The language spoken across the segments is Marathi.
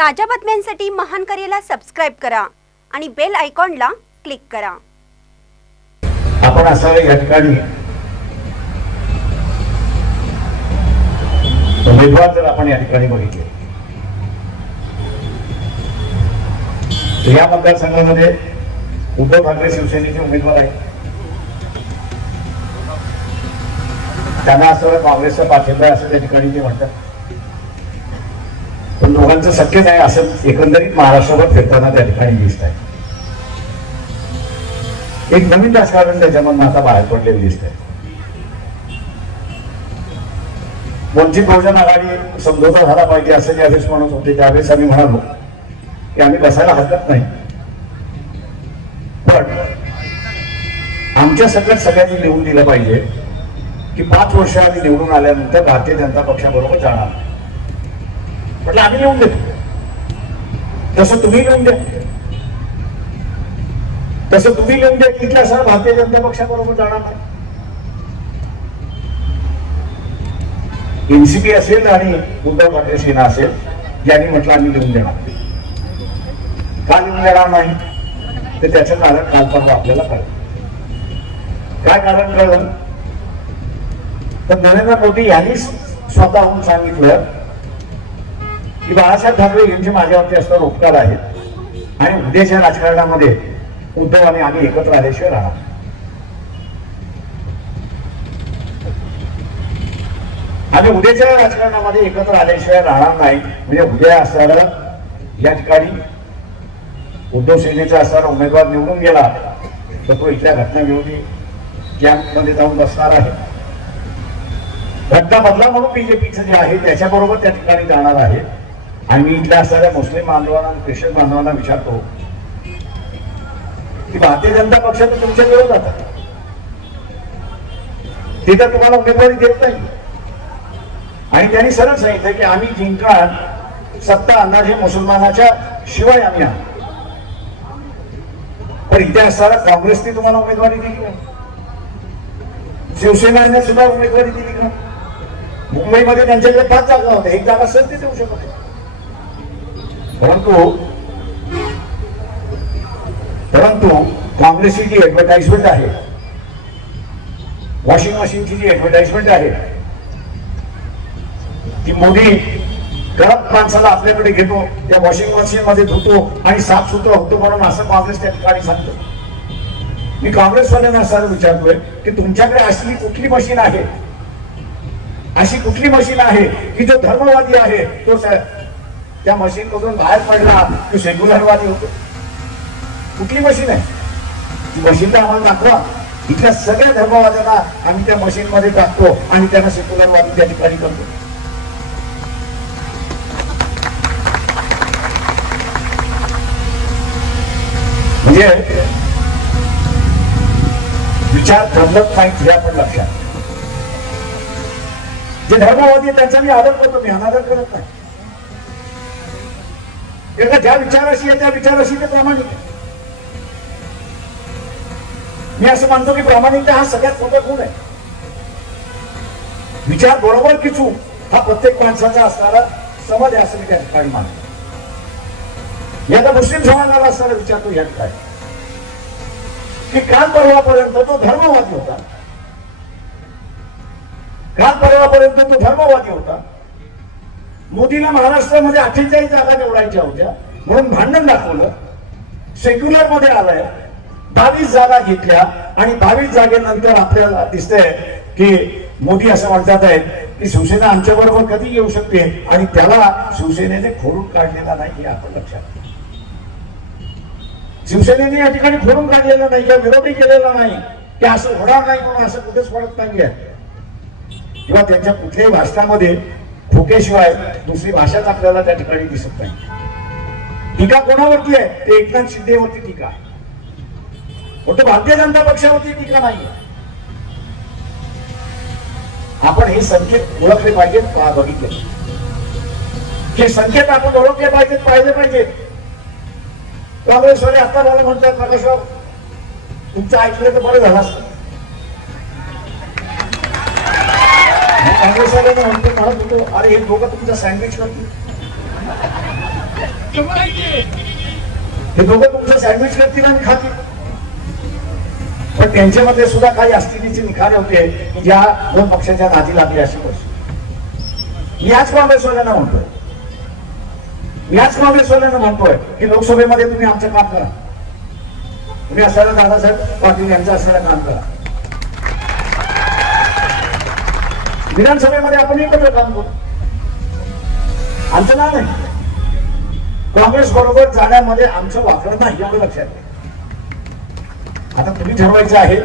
ताज्या बातम्यांसाठी महान करेला सबस्क्राइब करा आणि बेल आयकॉनला क्लिक करा। आपण असावे या ठिकाणी उमेदवार जर आपण या ठिकाणी बघितले तर या मतदारसंघामध्ये उद्धव ठाकरे शिवसेनेचे उमेदवार आहेत। त्यांना असं काँग्रेसचा पाठिंबा असं त्या ठिकाणी ते म्हणतात, पण दोघांचं शक्य नाही असं एकंदरीत महाराष्ट्रावर फिरताना त्या ठिकाणी दिसत आहे। एक नवीन राजकारण त्याच्यामधून आता बाहेर पडलेलं दिसत आहे। वंचित बहुजन आघाडी समझोता झाला पाहिजे असं ज्यावेळेस म्हणत होते त्यावेळेस आम्ही म्हणालो की आम्ही बसायला हरकत नाही, पण आमच्या सगळ्यांनी लिहून दिलं पाहिजे की 5 वर्ष आम्ही निवडून आल्यानंतर भारतीय जनता पक्षाबरोबर जाणार। म्हटलं आम्ही लिहून देतो, तसं तुम्ही लिहून द्या, तसं तुम्ही लिहून द्या की असं भारतीय जनता पक्षाबरोबर जाणार नाही। एनसीपी असेल आणि उद्धव ठाकरे सेना असेल यांनी म्हटलं आम्ही लिहून देणार। का लिहून देणार नाही तर त्याचं कारण काल परवा आपल्याला कळलं। काय कारण कळलं तर नरेंद्र मोदी यांनी स्वतःहून सांगितलं की बाळासाहेब ठाकरे यांचे माझ्यावरती असणारे उपकार आहेत आणि उद्याच्या राजकारणामध्ये उद्धव आणि आम्ही एकत्र आल्याशिवाय राहणार। आम्ही उद्याच्या राजकारणामध्ये एकत्र आल्याशिवाय राहणार नाही। म्हणजे उद्या असणारा या ठिकाणी उद्धव सेनेचा असणारा उमेदवार निवडून गेला तर तो इथल्या घटनाविरोधी कॅम्पमध्ये जाऊन बसणार आहे। घटना बदला म्हणून बीजेपीचं जे आहे त्याच्याबरोबर त्या ठिकाणी जाणार आहे। आणि मी इथल्या असणाऱ्या मुस्लिम बांधवांना आणि ख्रिश्चन बांधवांना विचारतो की भारतीय जनता पक्ष तर तुमच्या विरोधात आहे, ते तर तुम्हाला उमेदवारी देत नाही। आणि त्यांनी सरळ सांगितलं की आम्ही जिंकणार सत्ता आणणार हे मुसलमानाच्या शिवाय आम्ही आणू। पण इथे असणारा काँग्रेसने तुम्हाला उमेदवारी दिली का? शिवसेनेने सुद्धा उमेदवारी दिली का? मुंबईमध्ये त्यांच्याकडे 5 जागा होत्या, 1 जागा सर ते देऊ शकत होते। परंतु काँग्रेसची जी ऍडव्हर्टाइजमेंट आहे, वॉशिंग मशीनची जी ऍडव्हर्टाइजमेंट आहे की मोदी गरम माणसाला आपल्याकडे घेतो, त्या वॉशिंग मशीन मध्ये धुतो आणि साफ सुथरा होतो म्हणून असं काँग्रेस त्या ठिकाणी सांगतो। मी काँग्रेसवाल्यांना असं विचारतोय की तुमच्याकडे असली कुठली मशीन आहे, अशी कुठली मशीन आहे की जो धर्मवादी आहे तो त्या मशीन मधून बाहेर पडला तो सेक्युलरवादी होतो? कुठली मशीन आहे ती? मशीन तर आम्हाला दाखवा। इथल्या सगळ्या धर्मवाद्यांना आम्ही त्या मशीन मध्ये टाकतो आणि त्यांना सेक्युलरवादी त्या ठिकाणी करतो। म्हणजे विचार बदलत नाही हे आपण लक्षात। जे धर्मवादी आहे त्यांचा मी आदर करतो, मी अनादर करत नाही। ज्या विचाराशी आहे त्या विचाराशी ते प्रामाणिक आहे। मी असं मानतो की प्रामाणिकता हा सगळ्यात मोठा गुण आहे। विचार बरोबर की चूक हा प्रत्येक माणसाचा असणारा समज आहे असं मी त्या ठिकाणी मानतो। मी आता मुस्लिम समाजाला असणारा विचारतो या ठिकाणी की काल परवापर्यंत तो धर्मवादी होता, काल परवापर्यंत तो धर्मवादी होता। मोदीला महाराष्ट्रामध्ये 48 जागा निवडायच्या होत्या म्हणून भांडण दाखवलं, सेक्युलर मध्ये आलाय, 22 जागा घेतल्या आणि 22 जागेनंतर आपल्याला दिसतंय की मोदी असं म्हणतात आहेत की शिवसेना आमच्या बरोबर कधी येऊ शकते आणि त्याला शिवसेनेने खोडून काढलेला नाही हे आपण लक्षात घ्या। शिवसेनेने या ठिकाणी खोडून काढलेला नाही किंवा विरोधी केलेला नाही की असं होणार नाही म्हणून असं कुठेच पडत नाहीये किंवा त्यांच्या कुठल्याही भाषणामध्ये फुकेशिवाय दुसरी भाषाच आपल्याला त्या ठिकाणी दिसत नाही। टीका कोणावरती आहे? ते एकनाथ शिंदेवरती टीका आहे, फक्त भारतीय जनता पक्षावरती टीका नाही। आपण हे संकेत ओळखले पाहिजेत, बघितले हे संकेत आपण ओळखले पाहिजेत, पाहिले पाहिजेत। काँग्रेसवाले आता मला म्हणतात प्रकाशराव तुमचं ऐकलं तर बरं झालं असतं। काँग्रेसवाल्यांना म्हणतो अरे हे दोघं तुमचं सँडविच करतील। हे दोघं तुमचं सँडविच करतील आणि खातील. पण त्यांच्यामध्ये सुद्धा काही अस्थितीचे निखारे होते की ज्या दोन पक्षाच्या नादी लागले अशी गोष्ट. मी आज काँग्रेसवाल्यांना म्हणतोय की लोकसभेमध्ये तुम्ही आमचं काम करा. तुम्ही असताना दादासाहेब पाटील यांचं असताना काम करा. विधानसभेमध्ये आपण एकत्र काम करू. आमचं नाव नाही. काँग्रेस बरोबर जाण्यामध्ये आमचं वाकडं नाही एवढं लक्षात घ्या. आता तुम्ही ठरवायचं आहे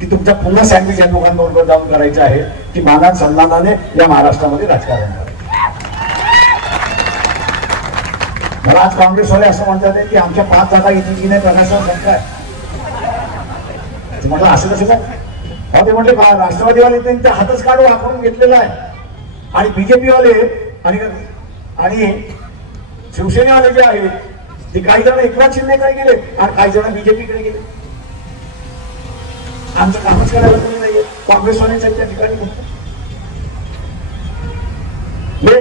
की तुमच्या पुन्हा सँडविच या दोघांबरोबर जाऊन करायचं आहे की मानान सन्मानाने या महाराष्ट्रामध्ये राजकारण करायचं. मला आज काँग्रेसवाले असं म्हणतात की आमच्या 5 जागा येतील की नाही प्रकाशावर शंका आहे. म्हटलं असं कसं काय? ते म्हटले राष्ट्रवादीवाले त्यांचा हातच काढून आखडून घेतलेला आहे आणि बीजेपी वाले आणि शिवसेनेवाले जे आहेत ते काही जण एकनाथ शिंदेकडे गेले आणि काही जण बीजेपीकडे गेले. आमचं कामच करायला कोणी नाहीये. काँग्रेसवाल्यांच्या त्या ठिकाणी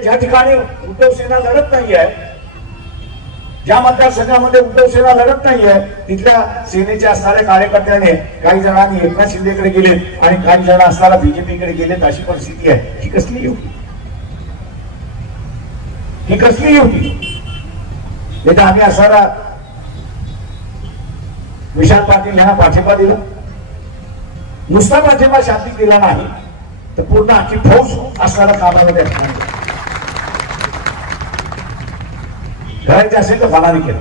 ज्या ठिकाणी उद्धव सेना लढत नाही आहे, ज्या मतदारसंघामध्ये उद्धव सेना लढत नाहीये तिथल्या सेनेच्या असणाऱ्या कार्यकर्त्याने काही जणांनी एकनाथ शिंदेकडे गेले आणि काही जण असताना बीजेपीकडे गेलेत अशी परिस्थिती आहे. ही कसली युती? ही कसली युती? येथे आम्ही असणारा विशाल पाटील यांना पाठिंबा दिला. नुसता पाठिंबा शाब्दिक दिला नाही तर पूर्ण आखी फौज असणारा कामामध्ये करायचे असेल तर फनाने केलं.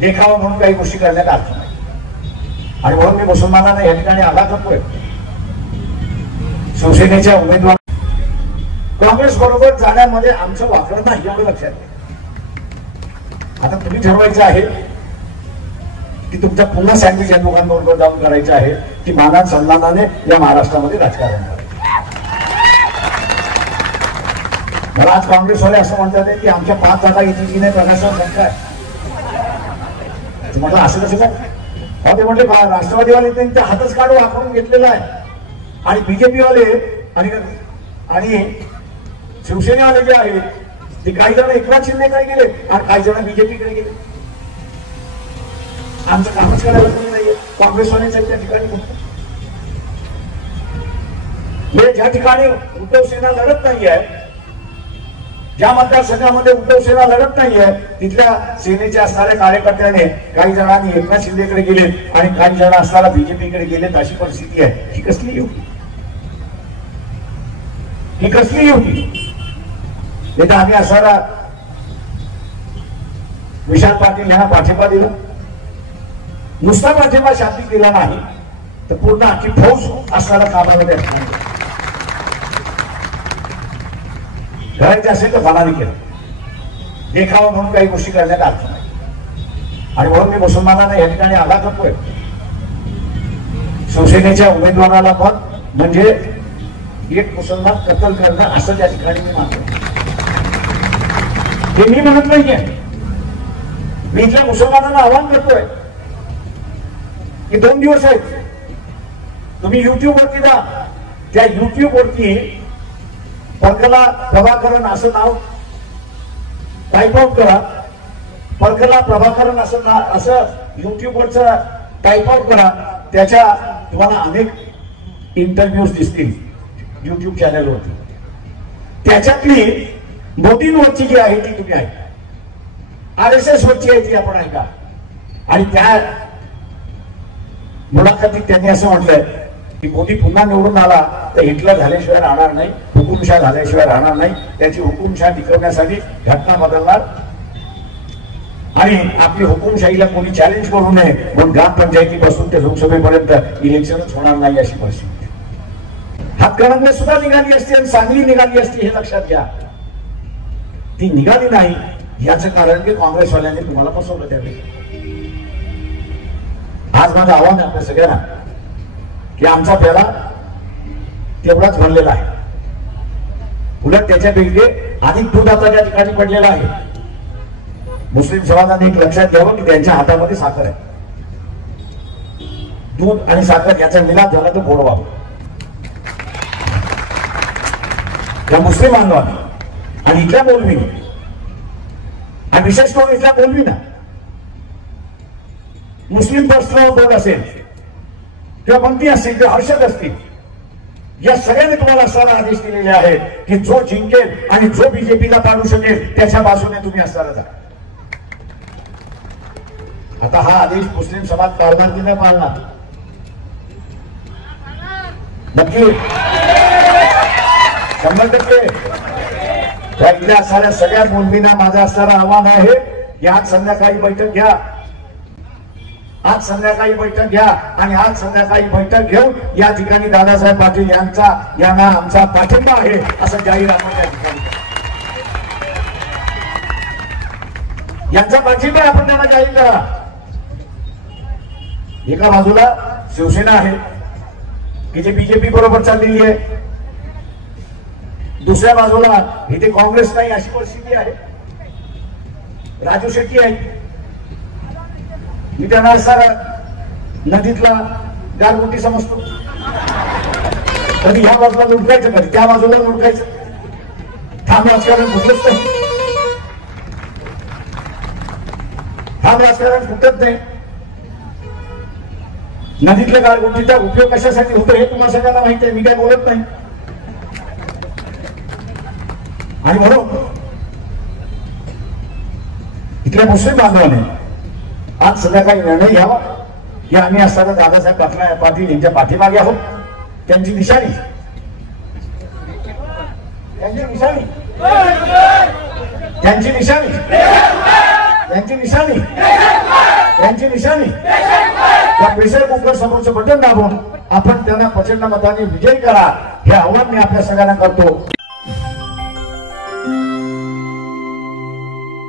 देखावा म्हणून काही गोष्टी करण्यात अर्थ नाही. आणि म्हणून मी मुसलमानांना या ठिकाणी आवाहन करतोय, शिवसेनेच्या उमेदवार काँग्रेस बरोबर जाण्यामध्ये आमचं वाकडं नाही एवढं लक्षात घ्या. आता तुम्ही ठरवायचं आहे की तुमच्या पुन्हा सँडविच या दोघांबरोबर जाऊन करायचं आहे की मानान सन्मानाने या महाराष्ट्रामध्ये राजकारण करायचं. मला आज काँग्रेसवाले असं म्हणतात की आमच्या 5 जागा येतील की नाही प्रकाशावर शंका आहे. म्हटलं असं कसं काय? ते म्हटले राष्ट्रवादीवाले त्यांचा हातच काढून आखडून घेतलेला आहे आणि बीजेपीवाले आणि शिवसेनेवाले जे आहेत ते काही जण एकनाथ शिंदेकडे गेले आणि काही जण बीजेपीकडे गेले. आमचं कामच करायला कोणी नाहीये. काँग्रेसवाल्यांच्या त्या ठिकाणी ज्या ठिकाणी उद्धव सेना लढत नाही आहे, ज्या मतदारसंघामध्ये उद्धव सेना लढत नाहीये तिथल्या सेनेच्या असणाऱ्या कार्यकर्त्याने काही जणांनी एकनाथ शिंदेकडे गेले आणि काही जण असताना बीजेपीकडे गेलेत अशी परिस्थिती आहे. ही कसली युती? ही कसली युती? येथे आम्ही असणारा विशाल पाटील यांना पाठिंबा दिला. नुसता पाठिंबा शाब्दिक दिला नाही तर पूर्ण आखी फौज असणारा कामामध्ये करायचे असेल तर फनाने केलं. देखावा म्हणून काही गोष्टी करण्यात अर्थ नाही. आणि म्हणून मी मुसलमानांना या ठिकाणी आवाहन करतोय, शिवसेनेच्या उमेदवाराला मत म्हणजे एक मुसलमान कत्ल करणं असं त्या ठिकाणी मी मानतो. हे मी म्हणत नाहीये. मी इथल्या मुसलमानांना आवाहन करतोय की 2 दिवस आहेत, तुम्ही युट्यूब वरती जा. त्या युट्यूब वरती परकला प्रभाकरण असं नाव टाईप आउट करा. परकला प्रभाकरण असं युट्यूब वरच टाईप आउट करा. त्याच्या तुम्हाला अनेक इंटरव्ह्यूज दिसतील युट्यूब चॅनलवरती. त्याच्यातली मोदींवरची जी आहे ती तुम्ही ऐका, RSS वरची आहे ती आपण ऐका. आणि त्या मुलाखतीत त्यांनी असं म्हटलंय की मोदी पुन्हा निवडून आला तर हिटलर झाल्याशिवाय राहणार नाही, हुकुमशाह झाल्याशिवाय राहणार नाही. त्याची हुकुमशाह टिकवण्यासाठी घटना बदलणार आणि आपली हुकुमशाहीला कोणी चॅलेंज करू नये म्हणून ग्रामपंचायतीपासून ते लोकसभेपर्यंत इलेक्शनच होणार नाही अशी परिस्थिती. हातकणंगले सुद्धा निघाली असती आणि सांगली निघाली असती, हे लक्षात घ्या. ती निघाली नाही याचं कारण की काँग्रेसवाल्यांनी तुम्हाला फसवलं त्यावेळी. आज माझं आव्हान आहे आपल्या सगळ्यांना की आमचा पेला तेवढाच भरलेला आहे, उलट त्याच्यापैकी अधिक दूध आता त्या ठिकाणी पडलेला आहे. मुस्लिम समाजाने एक लक्षात घ्यावं की त्यांच्या हातामध्ये साखर आहे. दूध आणि साखर याचा मिलाप झाला तर गोड व्हावं. त्या मुस्लिम बांधवांनी आणि इथल्या मौलवीने आणि विशेष करून इथला बोलवी ना मुस्लिम पर्सनल बोर्ड असेल किंवा बंदी असेल किंवा हर्षद असतील, या सगळ्यांनी तुम्हाला असणारा आदेश दिलेले आहेत की जो जिंकेल आणि जो बीजेपीला पाडू शकेल त्याच्या बाजूने तुम्ही असणारा जा. आता हा आदेश मुस्लिम समाज पाळणार की नाही पाळणार? नक्की 100%. इथल्या असणाऱ्या सगळ्या मुलमींना माझं असणारं आव्हान आहे की आज संध्याकाळी बैठक घ्या, आज संध्याकाळी बैठक घ्या आणि आज संध्याकाळी बैठक घेऊन या ठिकाणी दादासाहेब पाटील यांना आमचा पाठिंबा आहे असं जाहीर आपण त्या ठिकाणी यांचा पाठिंबा आपण त्यांना जाहीर करा. एका बाजूला शिवसेना आहे की जे बीजेपी बरोबर चाललेली आहे, दुसऱ्या बाजूला इथे काँग्रेस नाही अशी परिस्थिती आहे. राजू शेट्टी आहे, मी त्यांना सर नदीतला गारगोटी समजतो, कधी ह्या बाजूला लुटकायचं कधी त्या बाजूला लुटकायचं. ठाम राजकारण कुठलंच नाही, ठाम राजकारण कुठत नाही. नदीतल्या गारगोटीचा उपयोग कशासाठी होतो हे तुम्हाला सगळ्यांना माहिती आहे, मी काय बोलत नाही. आणि म्हणून इथल्या मुस्लिम बांधवाने आज संध्याकाळी निर्णय घ्यावा की आम्ही असताना दादासाहेब पाटील यांच्या पाठीमागे आहोत. त्यांची निशाणी त्यांची निशाणी त्यांची निशाणी त्यांची निशाणी त्यांची निशाणी त्या प्रेशर कुकर समोरचं बटन दाबून आपण त्यांना प्रचंड मताने विजयी करा हे आव्हान मी आपल्या सगळ्यांना करतो.